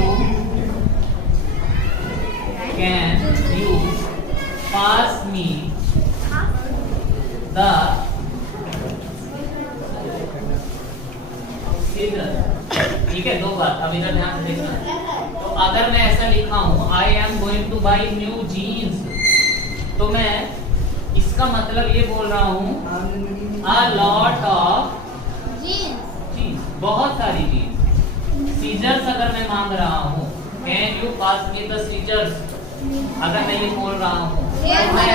pass me the seizure, ठीक है। 2 बार, अब इधर ध्यान से देखना। तो अगर मैं ऐसा लिखा हूँ I am going to buy new jeans, तो मैं इसका मतलब ये बोल रहा हूँ a lot of जीन्स, बहुत सारी जीन्स। सीजर्स अगर मैं मांग रहा हूँ, can you pass me the scissors, अगर मैं ये बोल रहा हूँ तो मैं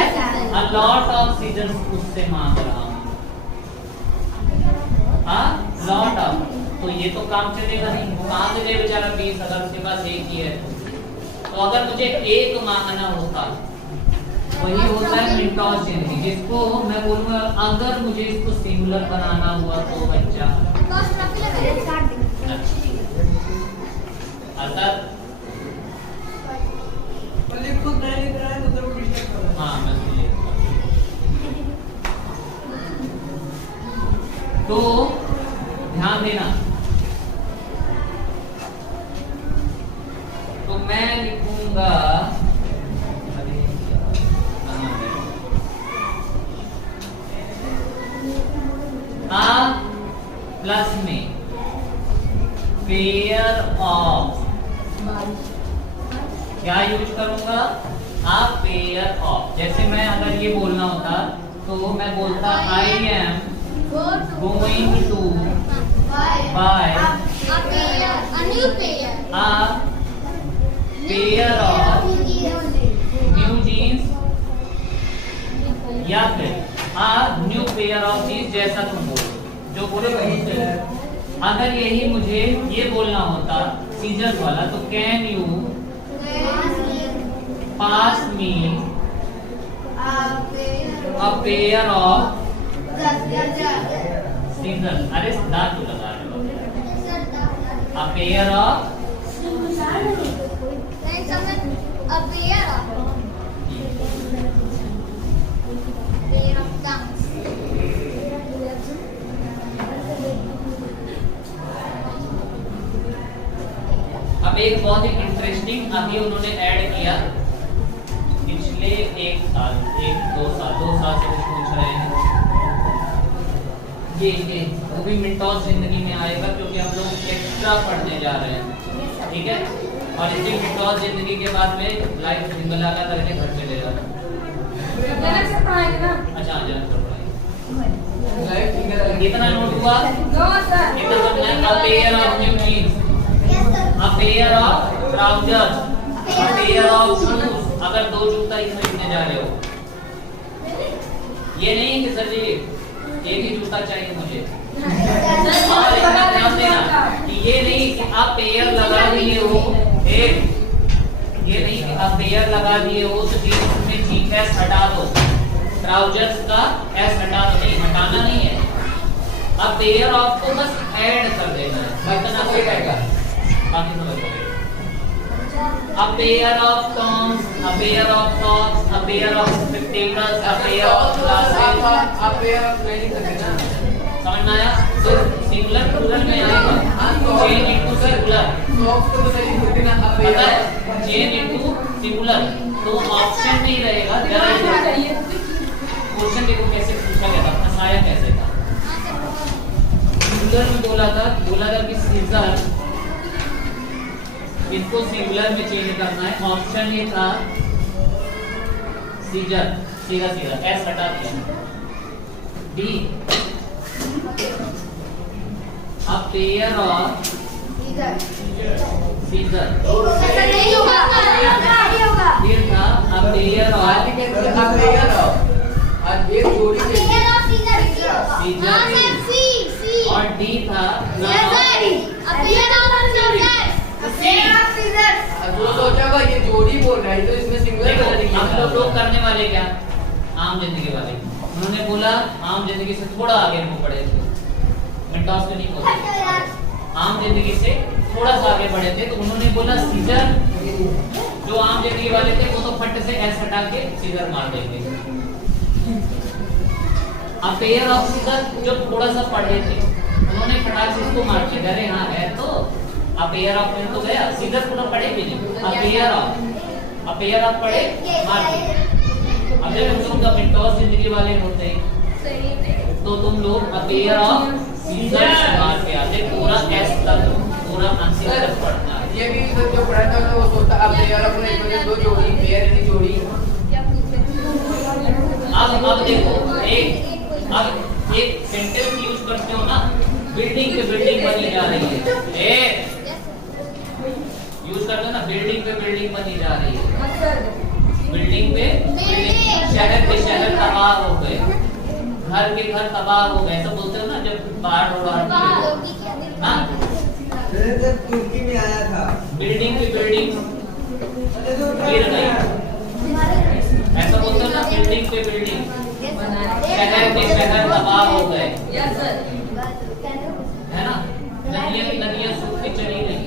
a lot of सीजर्स उससे मांग रहा हूँ। हाँ, lot of, तो ये तो काम चलेगा नहीं, कहाँ से दे बेचारा 20 अगर उसके पास एक ही है। तो अगर मुझे एक मांगना होता, वही होता है मिंटोस जिंदगी, जिसको मैं बोलूंगा अगर मुझे इसको सिंगुलर बनाना हुआ तो बच्चा अर्थात खुद नहीं लिख रहा है तो जरूर डिस्टर्ब कर रहा है। हाँ मैं सुनिए। तो ध्यान देना, तो मैं लिखूंगा प्लस में पेयर ऑफ, क्या यूज करूंगा? Pair of. जैसे मैं अगर ये बोलना होता तो मैं बोलता I am going to buy pair of new jeans, या फिर न्यू पेयर ऑफ जीन्स, जैसा तुम बोलो, जो बोले वही। अगर यही मुझे ये बोलना होता सीजर्स वाला, तो can you pass me a pair of scissors, अरे दांत क्यों लगा रहे हो? a pair of अब एक बहुत ही इंटरेस्टिंग अभी उन्होंने ऐड किया पिछले 1 साल 2 साल से कुछ पूछ रहे हैं। ये वो भी मिंटोस जिंदगी में आएगा क्योंकि हम लोग एक्स्ट्रा पढ़ने जा रहे हैं, ठीक है। और इसी मिंटोस जिंदगी के बाद में लाइफ सिंगल आगा करके घर चले जाना। जनक से पढ़ाएंगे ना। अच्छा जनक से पढ़ाएंगे। लाइफ सिंगल कितना नोट हुआ? No sir. कितना समझा? A pair of new jeans, a pair of trousers, a pair of shoes। अगर 2 जूता ही खरीदने जा रहे हो, ये नहीं कि सर जी एक ही जूता चाहिए मुझे। और इतना ध्यान देना कि ये नहीं कि आप पेयर लगा दिए हो, ये नहीं कि आप पेयर लगा दिए हो तो जीन्स में जी एस हटा दो, ट्राउजर्स का एस हटा दो, नहीं हटाना नहीं है। पेयर ऑफ को बस ऐड कर देना है, बटन आपको रहेगा, बाकी समझ लो। A pair of toms, a pair of tops, a pair of spectators, a pair of classes, आप पेयर ऑफ नहीं करते ना। समझ में आया? तो सिंगुलर प्लूरल में आएगा चेन इनटू सिंगुलर, सॉफ्ट तो सही होती ना। आप पता है चेन इनटू सिंगुलर, तो ऑप्शन नहीं रहेगा। जरा क्वेश्चन देखो कैसे पूछा गया था, फंसाया कैसे था। सिंगुलर में बोला था कि सीजर, इसको सिंगुलर में चेंज करना है। ऑप्शन ये था सीजर, सीधा सीधा एस हटा दिया। The a pair of scissor, नहीं होगा, नहीं होगा। फिर था अ पेयर ऑफ आज एक जोड़ी चाहिए। सीजर, और डी था जो सोचा होगा ये जोड़ी बोल रहा है, तो इसमें सिंगुलर देखो कर देंगे। हम लोग करने वाले क्या, आम जिंदगी वाले। उन्होंने बोला आम जिंदगी से थोड़ा आगे वो पढ़े थे, मिनटॉस में नहीं बोलते, आम जिंदगी से थोड़ा सा आगे बढ़े थे, तो उन्होंने बोला सीजर। जो आम जिंदगी वाले थे वो तो फट से एस हटा के सीजर मार देंगे। अब पेयर ऑफ सीजर जो थोड़ा सा पढ़े थे उन्होंने फटाक से इसको मार दिया। अरे हाँ है तो अब पेयर ऑफ में तो गया, सीजर पूरा पढ़े भी नहीं। अब पेयर ऑफ पढ़े मार दिया। अब जब हम लोग मिनटॉस जिंदगी वाले होते हैं तो तुम लोग पेयर ऑफ सीजर से मार के आते, पूरा एस तक, पूरा आंसर तक पढ़ना है। ये भी जो पढ़ा था वो सोचता अब पेयर ऑफ में दो जोड़ी, पेयर की जोड़ी। अब देखो अब एक सेंटेंस यूज करते हो ना, बिल्डिंग पे बिल्डिंग बनी जा रही है। यूज करते हो ना, बिल्डिंग पे बिल्डिंग बनी जा रही है। बिल्डिंग पे बिल्डिंग, शहर के शहर तबाह हो गए, घर के घर तबाह हो गए। ऐसा बोलते हो ना जब बाढ़ हो रहा है। तुर्की में आया था, बिल्डिंग पे बिल्डिंग गिर गई, ऐसा बोलते हो ना, बिल्डिंग पे बिल्डिंग, शहर के शहर तबाह हो गए, है ना। नदियां की नदियां सूखती चली गई,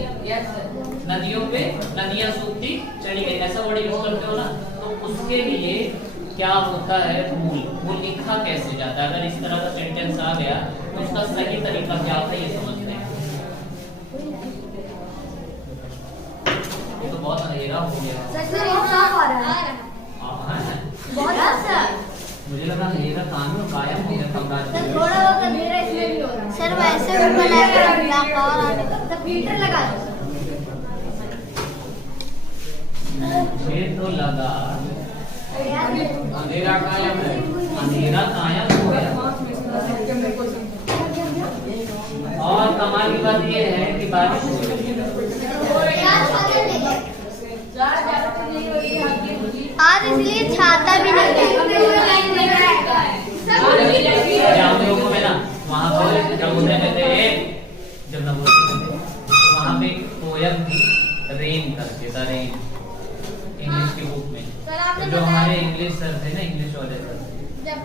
नदियों पे नदियां सूखती चली गई, ऐसा वर्ड यूज करते हो ना। तो उसके लिए क्या होता है, मूल लिखा कैसे जाता है। अगर इस तरह का सेंटेंस आ गया तो उसका सही तरीका क्या होता है ये समझते हैं। ये तो बहुत अंधेरा हो गया। मुझे लगा अंधेरा कानून कायम हो गया कमरा। थोड़ा बहुत अंधेरा इसमें भी हो रहा है। सर वैसे भी बनाकर रखना पावर आने का तो हीटर लगा दो। मुझे तो लगा अंधेरा कायम है। अंधेरा कायम हो गया। और कमाल की बात ये है कि बारिश हो रही है। आज इसलिए छाता भी नहीं है। हम लोगों में ना वहाँ पे जब उन्हें कहते हैं जब ना बोलते वहाँ पे पोयम थी रेन करके था, रेन इंग्लिश की बुक में। जो हमारे इंग्लिश सर थे ना, इंग्लिश वाले सर,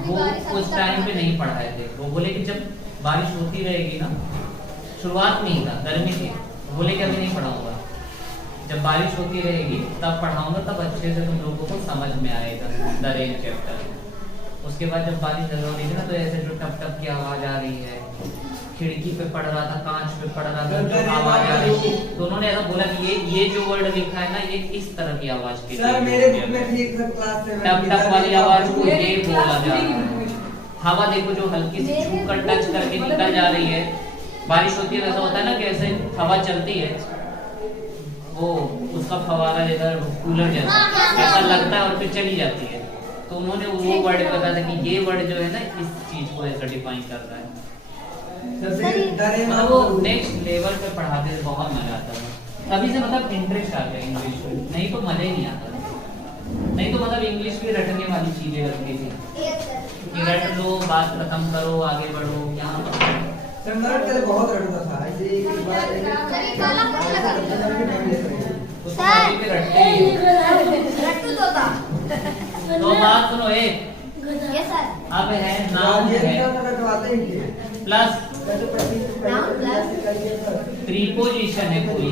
वो उस टाइम पे नहीं पढ़ाए थे। वो बोले कि जब बारिश होती रहेगी ना, शुरुआत में ही था, गर्मी थी, बोले कि अभी नहीं पढ़ाऊंगा, जब बारिश होती रहेगी तब पढ़ाऊंगा, तब अच्छे से तुम लोगों को समझ में आएगा द रेन चैप्टर। उसके बाद जब बारिश ज़्यादा हो रही थी ना, तो ऐसे जो टप टप की आवाज आ रही है, खिड़की पे पड़ रहा था, कांच पे पड़ रहा था, जो आवाज आ रही थी, तो उन्होंने ऐसा बोला कि ये जो वर्ड लिखा है ना, ये इस तरह की आवाज की सर मेरे बुक में थी एक क्लास में टप टप वाली आवाज को ये बोला जा रहा है। हवा देखो जो हल्की सी छू कर टच करके निकल जा रही है। बारिश होती है वैसा होता है ना कि ऐसे हवा चलती है, वो उसका फवारा जैसा कूलर जैसा ऐसा लगता है और फिर चली जाती है। तो उन्होंने वो वर्ड बताया था कि ये वर्ड जो है ना, इस चीज को ऐसा डिफाइन कर रहा है। मतलब वो नेक्स्ट लेवल पे पढ़ाते थे, बहुत मजा आता था। तभी से मतलब इंटरेस्ट आ गया इंग्लिश में, नहीं तो मजा ही नहीं आता। नहीं तो मतलब इंग्लिश भी रटने वाली चीजें लगती थी कि रट लो, बात खत्म करो, आगे बढ़ो, यहाँ सर मैं पहले बहुत रटता था, ऐसे एक बार उसको अभी भी रटते ही हो। रट्टू तोता। तो बात सुनो, एक ये सर अब है नाउन है प्लस प्रीपोजिशन है कोई,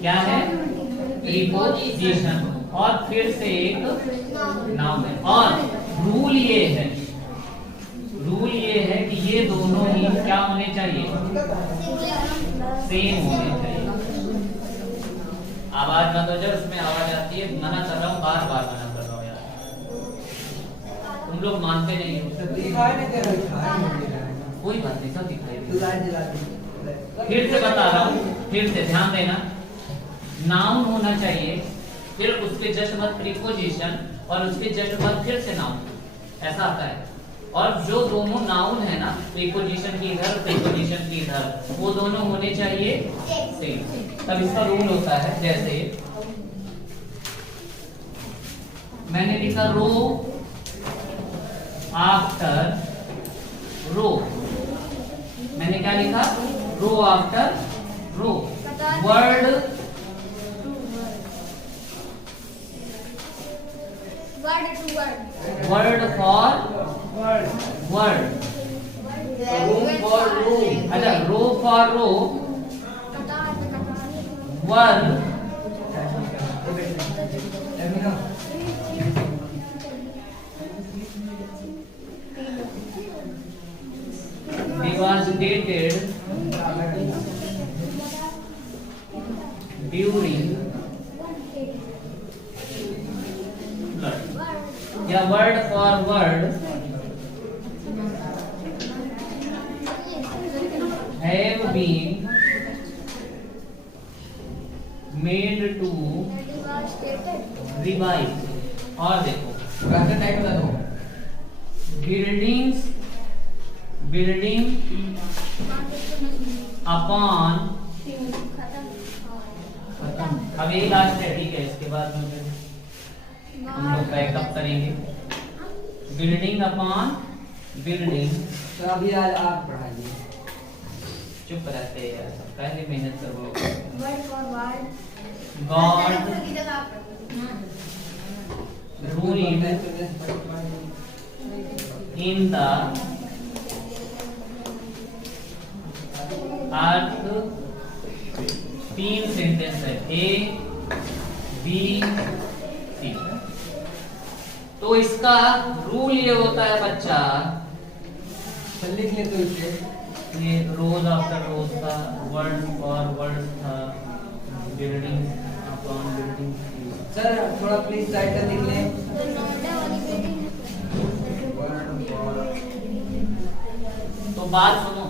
क्या है प्रीपोजिशन, और फिर से एक नाउन है। और रूल ये है कि ये दोनों ही क्या होने चाहिए, सेम होने चाहिए। आवाज मत हो जाए, उसमें आवाज आती है, मना कर रहा हूँ, बार बार मना कर रहा हूँ यार, तुम लोग मानते नहीं हो। कोई बात नहीं, सब दिखाई दे। फिर से बता रहा हूँ, फिर से ध्यान देना, नाउन होना चाहिए, फिर उसके जस्ट बाद प्रीपोजिशन, और उसके जस्ट बाद फिर से नाउन, ऐसा आता है। और जो दोनों नाउन है ना, प्रीपोजिशन की इधर, प्रीपोजिशन की इधर, वो दोनों होने चाहिए सेम। तब इसका रूल होता है, जैसे मैंने लिखा रो आफ्टर रो, मैंने क्या लिखा, row after row, word word for word, अच्छा row for row, word devastated during flood, या word for word have been made to revive। और देखो building upon, अब यही लास्ट है, ठीक है, इसके बाद में हम लोग बैकअप करेंगे। बिल्डिंग अपॉन बिल्डिंग, तो अभी आज आप पढ़ाइए। चुप रहते हैं यार, पहले मेहनत करो। Word for word God ruling in the earth, 3 sentence है, ए बी सी। तो इसका रूल ये होता है बच्चा, लिख ले तो इसे, ये रोज आफ्टर रोज था, वर्ड फॉर वर्ड था, बिल्डिंग अपॉन बिल्डिंग। सर थोड़ा प्लीज टाइटल लिख लें। तो बात सुनो,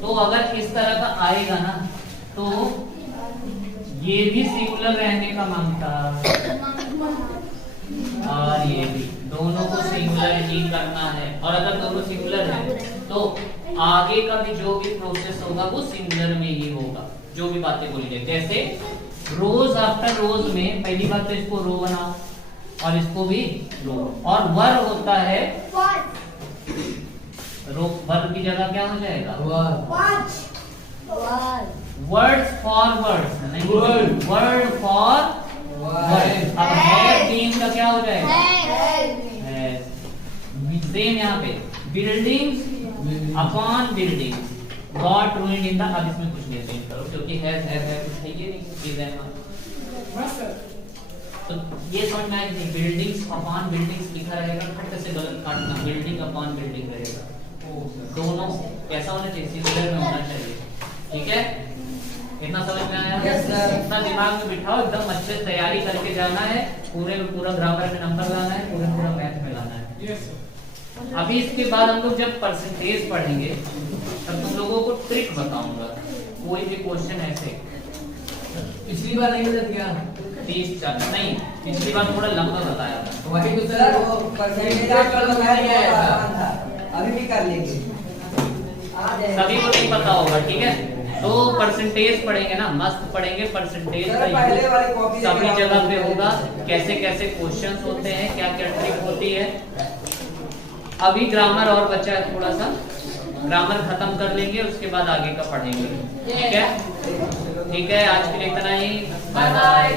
तो अगर इस तरह का आएगा ना, तो ये भी सिंगुलर रहने का मांगता, और ये भी, दोनों को सिंगुलर ही करना है। और अगर दोनों सिंगुलर है तो आगे का भी जो भी प्रोसेस होगा वो सिंगुलर में ही होगा, जो भी बातें बोली जाए। जैसे रोज आफ्टर रोज में पहली बात तो इसको रो बनाओ, और इसको भी रो, और वर होता है रो, वर की जगह क्या हो जाएगा, वर्ड्स फॉर वर्ड्स, नहीं वर्ड फॉर वर्ड। अब है तीन का क्या हो जाएगा, सेम यहाँ पे buildings upon buildings, got ruined in the, अब इसमें कुछ नहीं चेंज करो क्योंकि है कुछ है, ये नहीं चीज है। तो ये समझ में आएगी, बिल्डिंग्स अपॉन बिल्डिंग्स लिखा रहेगा, खट से गलत काटना, बिल्डिंग अपॉन बिल्डिंग रहेगा। दोनों कैसा होना चाहिए, सिंगुलर में होना चाहिए, ठीक है। इतना समझ में आया? Yes, sir. इतना दिमाग में बिठाओ, एकदम अच्छे से तैयारी करके जाना है, पूरे में पूरा ग्रामर में नंबर लाना है, पूरे पूरा मैथ में लाना है। Yes, अभी इसके बाद हम लोग जब परसेंटेज पढ़ेंगे तब तुम लोगों को ट्रिक बताऊंगा, कोई भी क्वेश्चन ऐसे। पिछली बार नहीं बता क्या, 30 नहीं, पिछली बार थोड़ा लंबा बताया था। वही तो सर वो परसेंटेज आपका लगाया था, अभी भी कर लेंगे, सभी को नहीं पता होगा, ठीक है। तो परसेंटेज पढ़ेंगे ना, मस्त पढ़ेंगे परसेंटेज का, पहले वाली कॉपी सभी जगह पे होगा, कैसे कैसे क्वेश्चंस होते हैं, क्या क्या ट्रिक होती है। अभी ग्रामर और बचा है थोड़ा सा, ग्रामर खत्म कर लेंगे, उसके बाद आगे का पढ़ेंगे, ठीक है। ठीक है, आज के लिए इतना ही, बाय बाय।